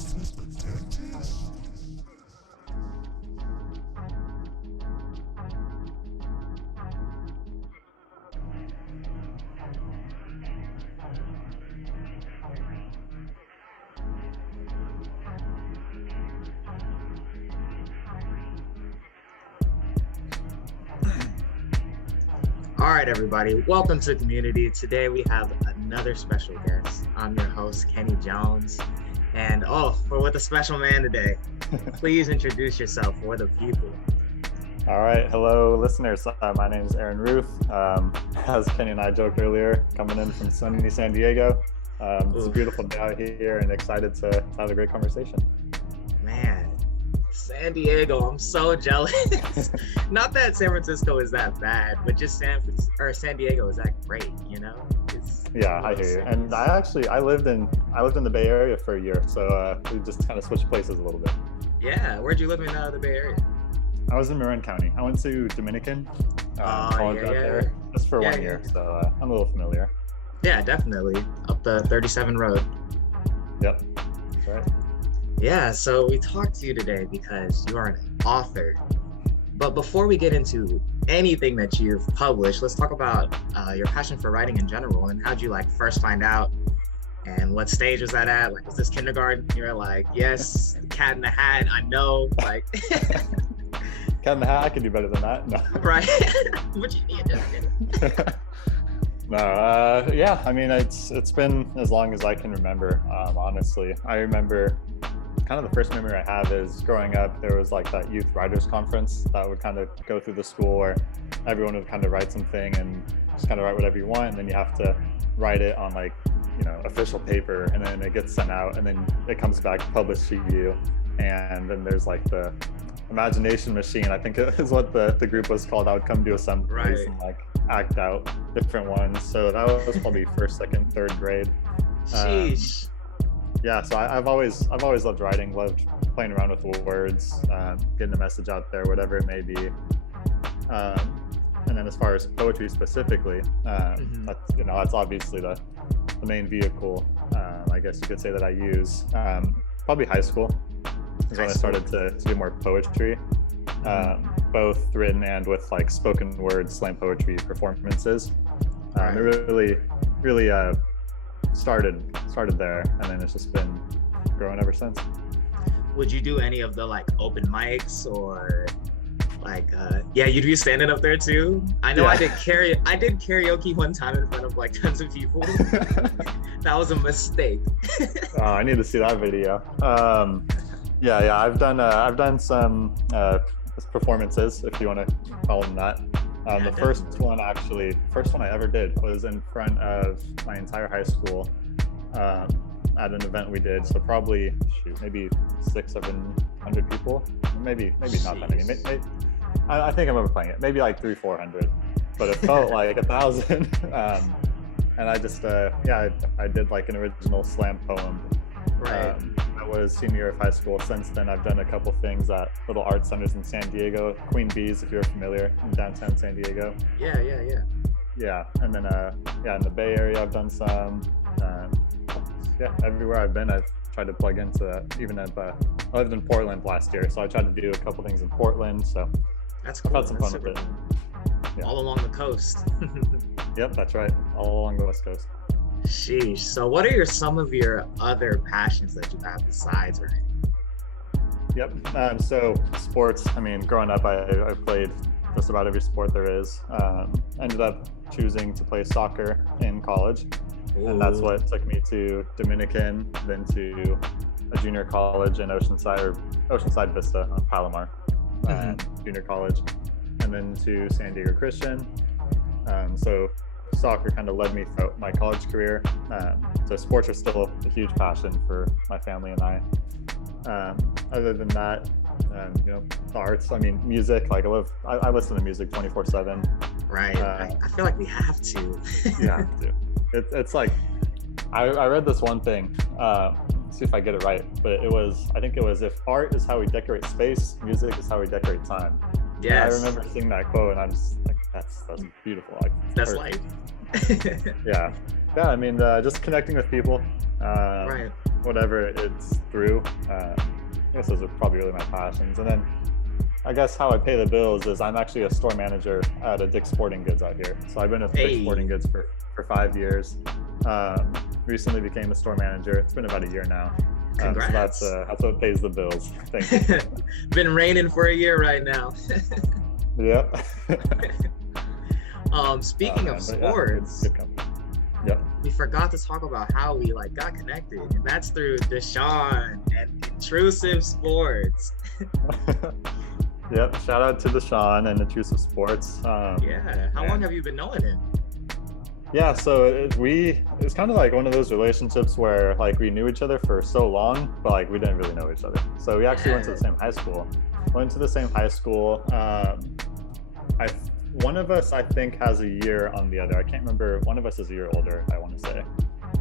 All right, everybody, welcome to Community. Today we have another special guest. I'm your host, Kenny Jones. And we're with a special man today. Please introduce yourself for the people. All right, hello listeners. My name is Aaron Ruth. As Kenny and I joked earlier, coming in from sunny San Diego. It's a beautiful day out here and excited to have a great conversation. Man, San Diego, I'm so jealous. Not that San Francisco is that bad, but just San Diego is that great, you know? Yeah, I hear you. And I lived in the Bay Area for a year, so we just kind of switched places a little bit. Yeah, where'd you live in the Bay Area? I was in Marin County. I went to Dominican college out there just for 1 year, so I'm a little familiar. Yeah, definitely. Up the 37 road. Yep, that's right. Yeah, so we talked to you today because you are an author. But before we get into anything that you've published, let's talk about your passion for writing in general and how'd you first find out and what stage was that at? Was this kindergarten? You're like, yes, Cat in the Hat, I know. Cat in the Hat, I could do better than that. No. Right. What you need? No, yeah, I mean, it's been as long as I can remember, honestly. I remember kind of the first memory I have is growing up, there was that youth writers conference that would kind of go through the school where everyone would kind of write something and just kind of write whatever you want. And then you have to write it on official paper, and then it gets sent out and then it comes back published to you. And then there's the imagination machine, I think is what the group was called. I would come to assemblies and act out different ones. So that was probably first, second, third grade. Sheesh. Yeah, so I've always loved writing, loved playing around with words, getting a message out there, whatever it may be. And then as far as poetry specifically, that's obviously the main vehicle, I guess you could say, that I use. Probably high school is when I started to do more poetry, both written and with spoken word slam poetry performances. It really started there, and then it's just been growing ever since. Would you do any of the open mics or you'd be standing up there too? I know. Yeah. I did karaoke one time in front of tons of people. That was a mistake. I need to see that video. I've done some performances, if you want to call them that. The first one I ever did was in front of my entire high school at an event we did. So probably maybe 600-700 people, maybe not that many. I think I remember playing it, maybe 300-400, but it felt like 1,000. And I just I did an original slam poem. Right. I was senior year of high school. Since then, I've done a couple things at little art centers in San Diego, Queen Bee's, if you're familiar, in downtown San Diego. Yeah. Yeah, and then in the Bay Area, I've done some. Everywhere I've been, I've tried to plug into that. Even I lived in Portland last year, so I tried to do a couple things in Portland. So that's cool. I've had some fun with it. Yeah. All along the coast. Yep, that's right. All along the West Coast. Sheesh. So what are some of your other passions that you have besides writing? Yep. So sports, growing up, I played just about every sport there is. Ended up choosing to play soccer in college. Ooh. And that's what took me to Dominican, then to a junior college in Oceanside Vista on Palomar, junior college, and then to San Diego Christian. So soccer kind of led me throughout my college career. So sports are still a huge passion for my family and I. Other than that, the arts, music, I listen to music 24/7. Right. I feel like we have to. You have to. It's I read this one thing, see if I get it right, but I think it was, if art is how we decorate space, music is how we decorate time. Yes. I remember seeing that quote and I'm just that's beautiful. That's life. Yeah, just connecting with people, Right. Whatever it's through. I guess those are probably really my passions. And then I guess how I pay the bills is I'm actually a store manager at a Dick's Sporting Goods out here. So I've been at Dick's Sporting Goods for 5 years. Recently became a store manager. It's been about a year now. Congrats. So that's what pays the bills. Thank you. Been raining for a year right now. Yep. Speaking of sports, good company. Yep. we forgot to talk about how we got connected, and that's through Deshaun and Intrusive Sports. Yep. Shout out to Deshaun and Intrusive Sports. Yeah. How long have you been knowing him? Yeah, so it's kind of like one of those relationships where we knew each other for so long, but we didn't really know each other. So we actually went to the same high school. One of us, I think, has a year on the other. I can't remember. One of us is a year older, I want to say.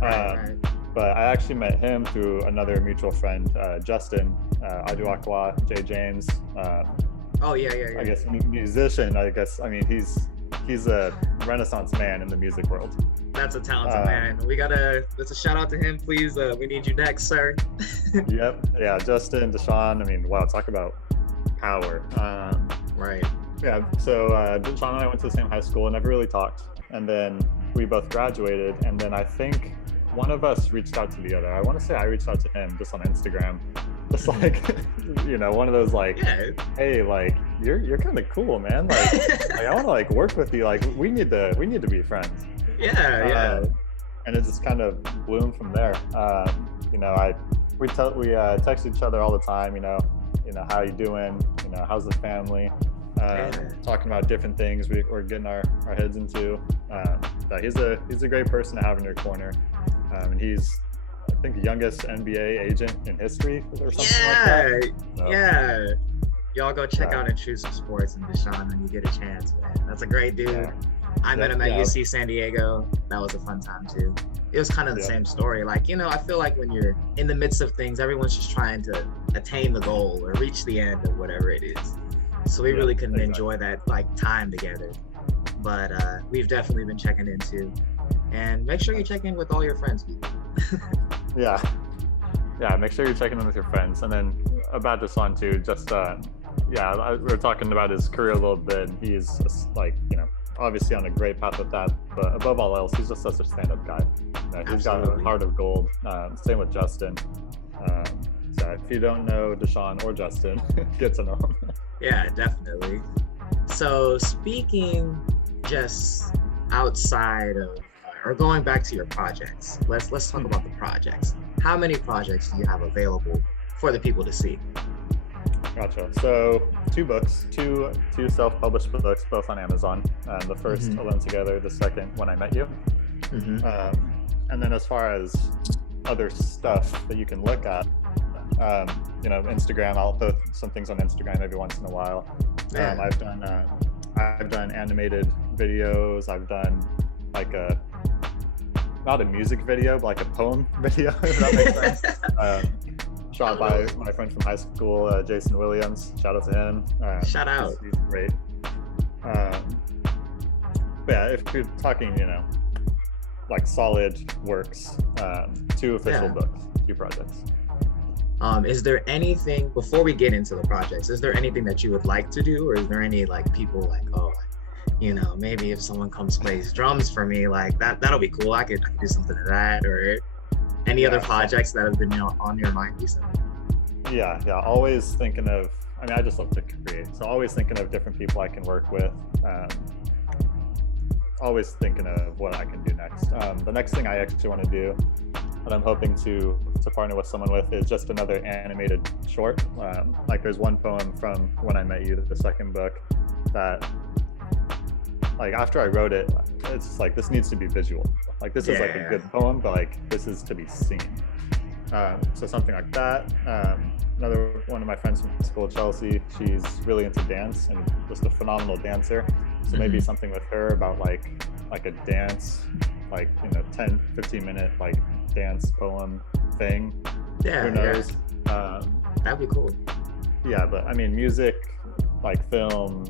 Right. But I actually met him through another mutual friend, Justin Aduakwa, Jay James. Oh yeah. I guess musician. He's a Renaissance man in the music world. That's a talented man. That's a shout out to him, please. We need you next, sir. Yep. Yeah. Justin, Deshaun. Wow. Talk about power. Right. Yeah. So Deshaun and I went to the same high school and never really talked. And then we both graduated. And then I think one of us reached out to the other. I want to say I reached out to him just on Instagram. Just one of those hey, you're kind of cool, man. I want to work with you. We need to be friends. Yeah. And it just kind of bloomed from there. We text each other all the time. How you doing? How's the family? Talking about different things we're getting our heads into. But he's a great person to have in your corner. And he's, I think, the youngest NBA agent in history or something like that. So, yeah. Y'all go check out Intrusive Sports and Deshaun when you get a chance, man. That's a great dude. Yeah. I met him at UC San Diego. That was a fun time too. It was kind of the same story. I feel like when you're in the midst of things, everyone's just trying to attain the goal or reach the end of whatever it is. So we really couldn't enjoy that time together. But we've definitely been checking in too. And make sure you check in with all your friends, people. Yeah, make sure you're checking in with your friends. And then about Deshaun too, just we were talking about his career a little bit, and he's just obviously on a great path with that, but above all else, he's just such a stand-up guy. He's got a heart of gold. Same with Justin. So if you don't know Deshaun or Justin, get to know him. Yeah, definitely. So speaking just outside of, or going back to your projects, let's talk about the projects. How many projects do you have available for the people to see? Gotcha. So 2 books, two self-published books, both on Amazon. The first, Alone Together, the second, When I Met You. And then as far as other stuff that you can look at, Instagram, I'll put some things on Instagram every once in a while. I've done animated videos. I've done not a music video, but a poem video, if that makes sense. Shot by my friend from high school, Jason Williams. Shout out to him. Shout out. He's great. But yeah, if you're talking, solid works, 2 official books, 2 projects. Is there anything, before we get into the projects, is there anything that you would like to do? Or is there any people maybe if someone comes plays drums for me, that'll be cool. I could do something to that, or any other projects that have been on your mind recently? Yeah. Always thinking of, I just love to create. So always thinking of different people I can work with. Always thinking of what I can do next. The next thing I actually want to do, and I'm hoping to partner with someone with, is just another animated short. There's one poem from When I Met You, the second book, that after I wrote it, it's this needs to be visual. This is a good poem, but this is to be seen. So something like that. Another one of my friends from school, Chelsea, she's really into dance and just a phenomenal dancer. So maybe something with her about a dance, 10, 15 minute dance poem thing. Yeah. Who knows? That'd be cool. Yeah, but music, film,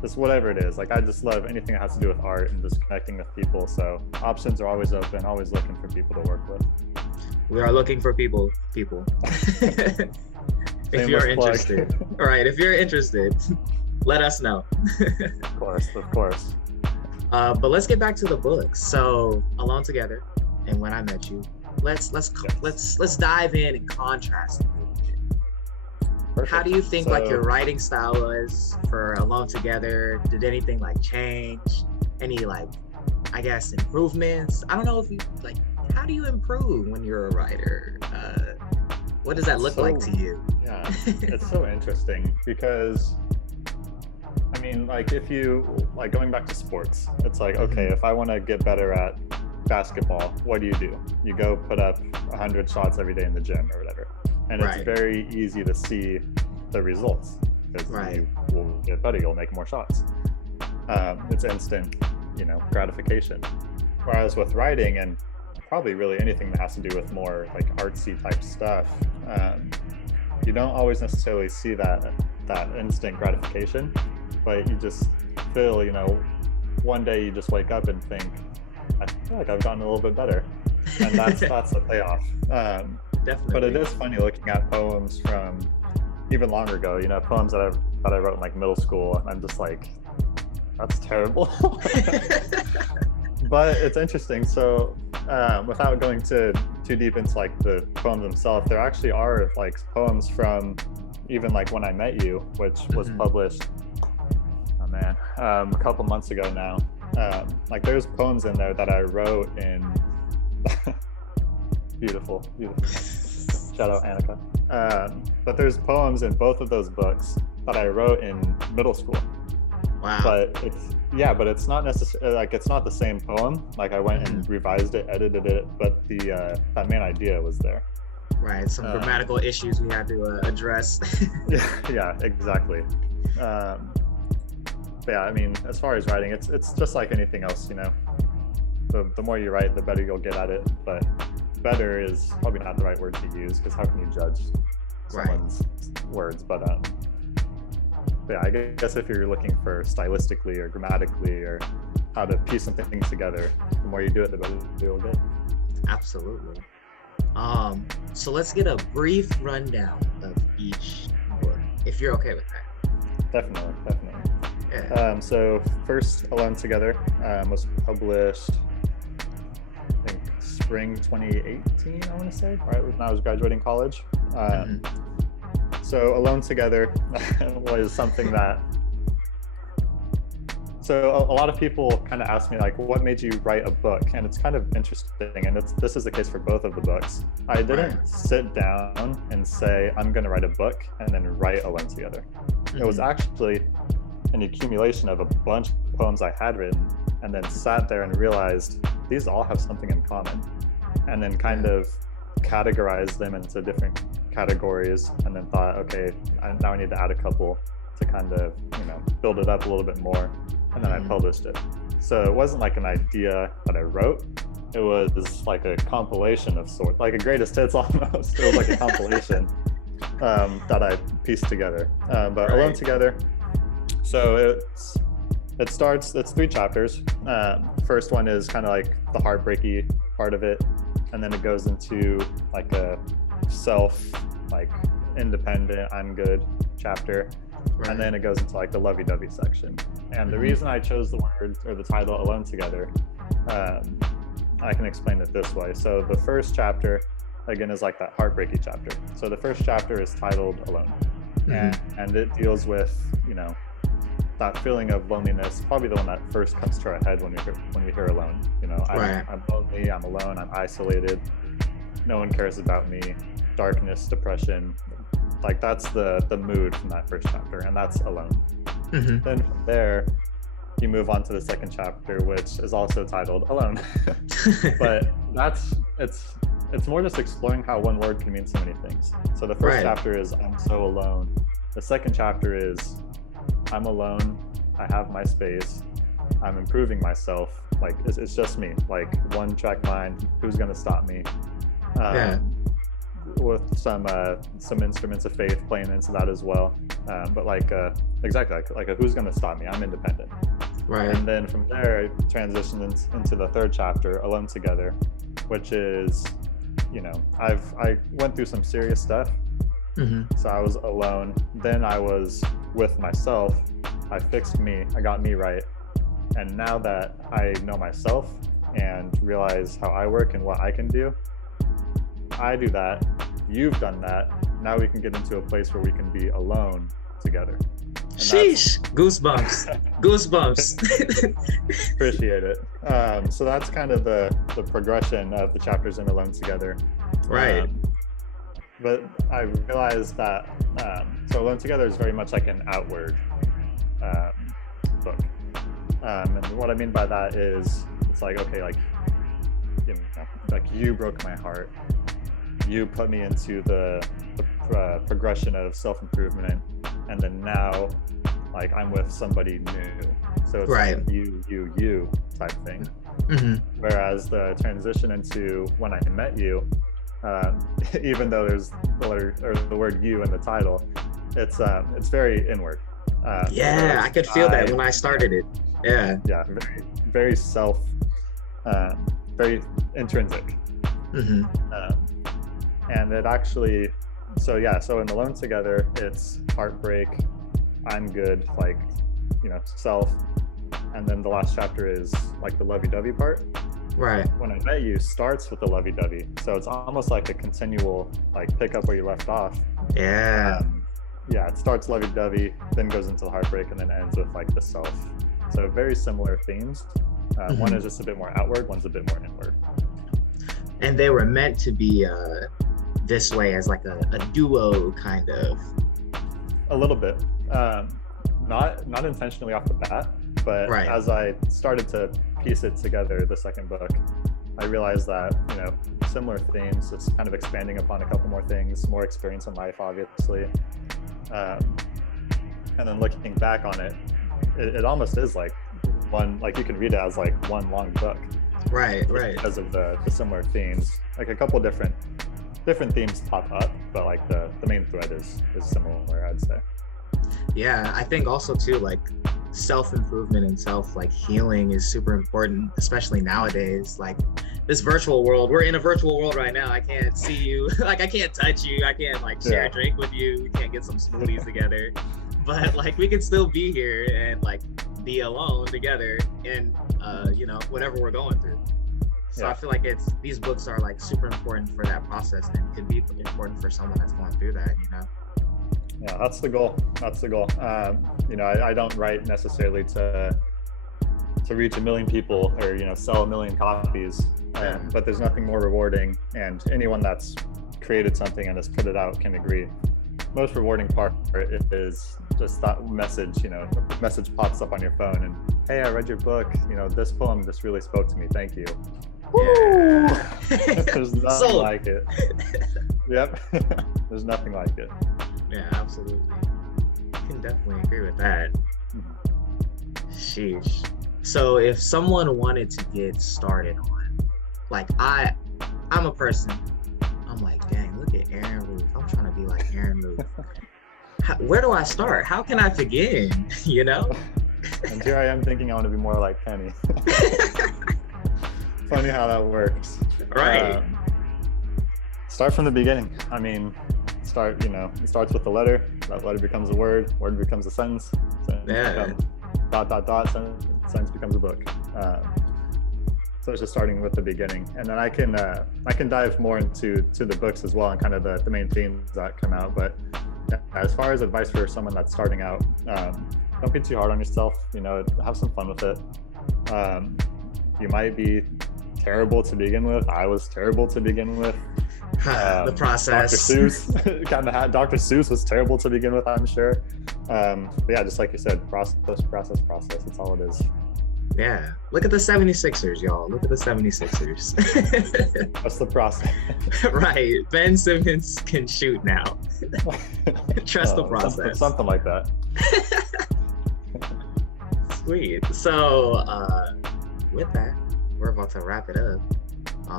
just whatever it is. Like I just love anything that has to do with art and just connecting with people. So options are always open, always looking for people to work with. We are looking for people. If you're interested. All right, if you're interested, let us know. Of course. But let's get back to the books. So Alone Together and When I Met You. Let's dive in and contrast. Perfect. How do you think like your writing style was for Alone Together? Did anything like change? Any like, I guess, improvements? I don't know if you like, how do you improve when you're a writer? What does that look like to you? Yeah, it's so interesting because, I mean, like if you, like going back to sports, it's like, okay, if I want to get better at basketball, what do? You go put up 100 shots every day in the gym or whatever. And it's very easy to see the results because you will get better, you'll make more shots. It's instant, gratification. Whereas with writing and probably really anything that has to do with more like artsy type stuff, you don't always necessarily see that instant gratification, but you just feel, one day you just wake up and think, I feel like I've gotten a little bit better, and that's the payoff. Definitely. But it is funny looking at poems from even longer ago, poems that I wrote in like middle school, and I'm just like, that's terrible. But it's interesting. So without going too deep into like the poems themselves, there actually are like poems from even like When I Met You, which was published, a couple months ago now. Like there's poems in there that I wrote in beautiful. Shout out Annika. But there's poems in both of those books that I wrote in middle school. Wow. But it's not necessarily like, it's not the same poem. Like I went and revised it, edited it, but that main idea was there. Right. Some grammatical issues we had to address. Yeah, exactly. But yeah, I mean, as far as writing, it's just like anything else, the more you write, the better you'll get at it. But better is probably not the right word to use, because how can you judge someone's words? But yeah, I guess if you're looking for stylistically or grammatically or how to piece some things together, the more you do it, the better you'll get. Absolutely. So let's get a brief rundown of each book, if you're okay with that. Definitely. Yeah. So first, Alone Together was published, I think, spring 2018, I want to say, right when I was graduating college. So Alone Together was something that, so a lot of people kind of ask me like, what made you write a book? And it's kind of interesting, and this is the case for both of the books. I didn't sit down and say, I'm going to write a book and then write Alone Together. It was actually an accumulation of a bunch of poems I had written, and then sat there and realized these all have something in common, and then kind of categorized them into different categories, and then thought, okay, now I need to add a couple to kind of, build it up a little bit more, and then I published it. So it wasn't like an idea that I wrote, it was like a compilation of sorts, like a greatest hits almost. It was like a compilation that I pieced together. But Alone Together, so it's 3 chapters. First one is kind of like the heartbreaky part of it, and then it goes into like a like independent, I'm good chapter, and then it goes into like the lovey-dovey section. And the reason I chose the word or the title Alone Together, I can explain it this way. So the first chapter again is like that heartbreaky chapter. So the first chapter is titled Alone, and it deals with that feeling of loneliness, probably the one that first comes to our head when we hear alone. I'm lonely, I'm alone, I'm isolated, no one cares about me, darkness, depression. Like that's the mood from that first chapter, and that's Alone. Then from there you move on to the second chapter, which is also titled Alone. But it's more just exploring how one word can mean so many things. So the first chapter is I'm so alone. The second chapter is I'm alone, I have my space, I'm improving myself, like it's just me, like one track mind, who's gonna stop me? with some instruments of faith playing into that as well. But like exactly like a who's going to stop me? I'm independent. Right. And then from there, I transitioned into the third chapter, Alone Together, which is, you know, I went through some serious stuff. So I was alone. Then I was with myself. I fixed me. I got me right. And now that I know myself and realize how I work and what I can do, I do that. You've done that. Now we can get into a place where we can be alone together. Sheesh, goosebumps. Goosebumps. Appreciate it. So that's kind of the progression of the chapters in Alone Together. Right. But I realized that, so Alone Together is very much like an outward book. And what I mean by that is, it's like, okay, like, you know, like you broke my heart. You put me into the progression of self-improvement. And then now, like, I'm with somebody new. So it's right. like you type thing. Whereas the transition into when I met you, even though there's the word you in the title, it's very inward. Yeah, I could feel that when I started it. Yeah. Yeah, very, very very intrinsic. And it actually, so in Alone Together, it's heartbreak, I'm good, like, you know, self. And then the last chapter is like the lovey-dovey part. Right. When I Met You starts with the lovey-dovey. So it's almost like a continual, like, pick up where you left off. Yeah. It starts lovey-dovey, then goes into the heartbreak, and then ends with like the self. So very similar themes. One is just a bit more outward, one's a bit more inward. And they were meant to be this way as like a duo kind of. A little bit. Not intentionally off the bat, but right. As I started to piece it together, the second book, I realized that, you know, similar themes, just kind of expanding upon a couple more things, more experience in life, obviously. And then looking back on it, it almost is like one, like you can read it as like one long book. Right. Because of the similar themes. Like a couple different themes pop up, but like the main thread is similar, I'd say. Yeah, I think also too, like, self-improvement and healing is super important, especially nowadays. Like, this virtual world, we're in a virtual world right now. I can't see you, like, I can't touch you, I can't like share a drink with you, we can't get some smoothies together, but like we can still be here and like be alone together in you know, whatever we're going through. So I feel like these books are like super important for that process and could be important for someone that's going through that, you know. Yeah, that's the goal. You know, I don't write necessarily to reach 1 million people or, you know, sell 1 million copies, but there's nothing more rewarding, and anyone that's created something and has put it out can agree. Most rewarding part is just that message, you know, the message pops up on your phone and, hey, I read your book, you know, this poem just really spoke to me, thank you. Yeah. There's nothing like it. Yep. There's nothing like it. Yeah, absolutely. I can definitely agree with that. Sheesh. So if someone wanted to get started on, like, I'm a person, I'm like, dang, look at Aaron Ruth. I'm trying to be like Aaron Ruth. Where do I start? How can I begin? You know? And here I am thinking I want to be more like Penny. Funny how that works. Right. Start from the beginning. I mean, it starts with a letter. That letter becomes a word becomes a sentence. Becomes ... sentence becomes a book. So it's just starting with the beginning, and then I can dive more into the books as well and kind of the main themes that come out. But as far as advice for someone that's starting out, don't be too hard on yourself. You know, have some fun with it. You might be terrible to begin with. I was terrible to begin with. The process. Dr. Seuss, Dr. Seuss was terrible to begin with, I'm sure. But yeah, just like you said, process. That's all it is. Yeah. Look at the 76ers, y'all. Look at the 76ers. That's the process. Right. Ben Simmons can shoot now. Trust the process. Something like that. Sweet. So with that, we're about to wrap it up.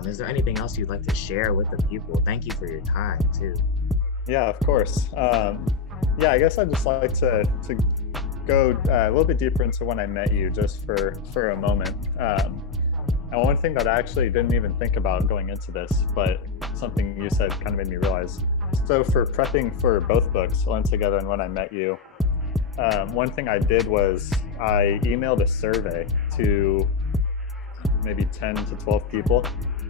Is there anything else you'd like to share with the people? Thank you for your time too. Yeah, of course. Yeah, I guess I'd just like to go a little bit deeper into when I met you, just for a moment. And one thing that I actually didn't even think about going into this, but something you said kind of made me realize. So for prepping for both books, Alone Together and When I Met You, one thing I did was I emailed a survey to maybe 10 to 12 people,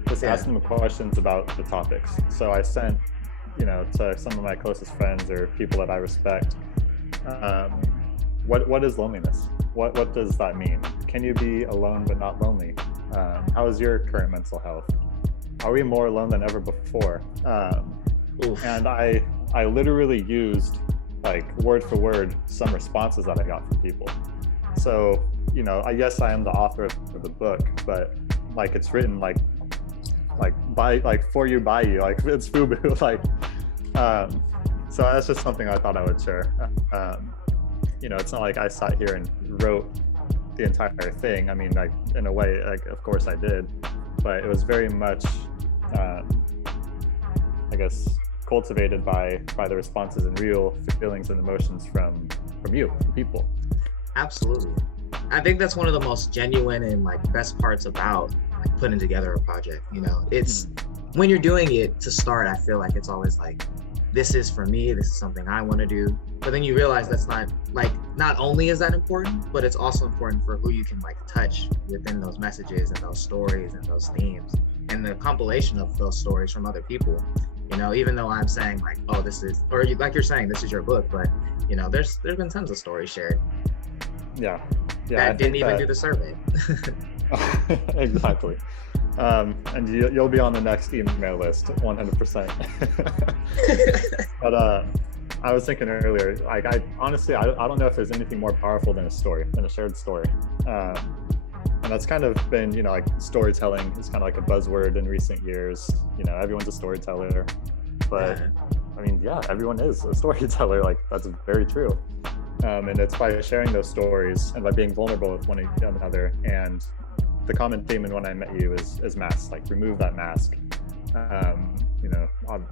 just asking them questions about the topics. So I sent, to some of my closest friends or people that I respect, what is loneliness? What does that mean? Can you be alone but not lonely? How is your current mental health? Are we more alone than ever before? And I literally used, like, word for word some responses that I got from people. So, yes, I am the author of the book, but like it's written like for you, by you, like it's FUBU, like, so that's just something I thought I would share. It's not like I sat here and wrote the entire thing. I mean, like, in a way, like, of course I did, but it was very much, I guess, cultivated by the responses and real feelings and emotions from you, from people. Absolutely. I think that's one of the most genuine and, like, best parts about, like, putting together a project. It's when you're doing it to start, I feel like it's always like, this is for me, this is something I want to do. But then you realize that's not only is that important, but it's also important for who you can, like, touch within those messages and those stories and those themes and the compilation of those stories from other people. Even though I'm saying, like, oh, this is, or like you're saying, this is your book, but there's been tons of stories shared. Yeah. That didn't even do the survey. Exactly. And you'll be on the next email list, 100%. But I was thinking earlier, like, I honestly don't know if there's anything more powerful than a shared story. And that's kind of been, like, storytelling is kind of like a buzzword in recent years. Everyone's a storyteller, but I mean, yeah, everyone is a storyteller. Like, that's very true. And it's by sharing those stories and by being vulnerable with one another. And the common theme in When I Met You is mask. Like, remove that mask.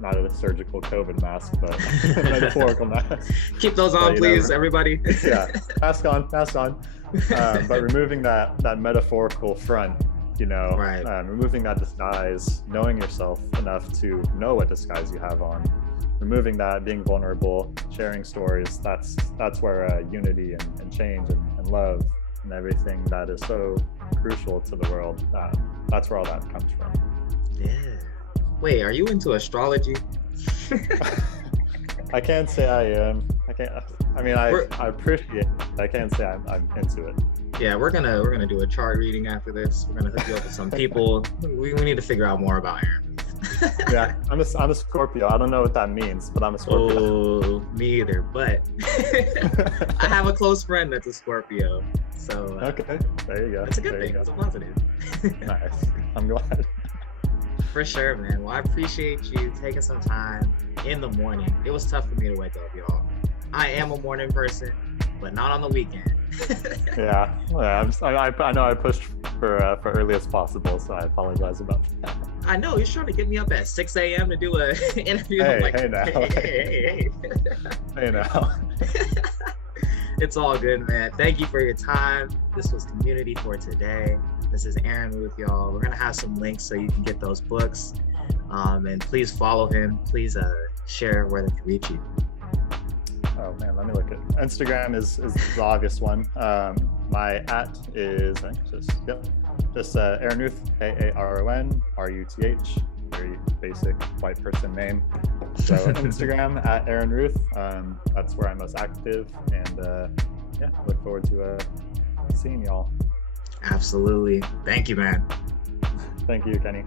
Not a surgical COVID mask, but a metaphorical mask. Keep those on, please, everybody. Yeah, mask on. But removing that metaphorical front, removing that disguise, knowing yourself enough to know what disguise you have on, removing that, being vulnerable, sharing stories. That's where unity and change and love and everything that is so crucial to the world. That's where all that comes from. Yeah. Wait, are you into astrology? I can't say I am. I appreciate it. I can't say I'm into it. Yeah, we're gonna do a chart reading after this. We're gonna hook you up with some people. We need to figure out more about Aaron. Yeah, I'm a Scorpio. I don't know what that means, but I'm a Scorpio. Oh, me either. But I have a close friend that's a Scorpio. So okay, there you go. It's a good thing. It's a positive. Nice. I'm glad. For sure, man. Well, I appreciate you taking some time in the morning. It was tough for me to wake up, y'all. I am a morning person, but not on the weekend. Yeah. I know I pushed for earliest possible, so I apologize about that. I know he's trying to get me up at 6 a.m. to do an interview. Hey, I'm like, hey now. Hey. Hey now. It's all good, man. Thank you for your time. This was Community for Today. This is Aaron Ruth, y'all. We're going to have some links so you can get those books. And please follow him. Please share where they can reach you. Oh, man, let me look at Instagram is the obvious one. My @ is just Aaron Ruth, AARON RUTH. Very basic white person name. So Instagram @Aaron Ruth. That's where I'm most active. And look forward to seeing y'all. Absolutely. Thank you, man. Thank you, Kenny.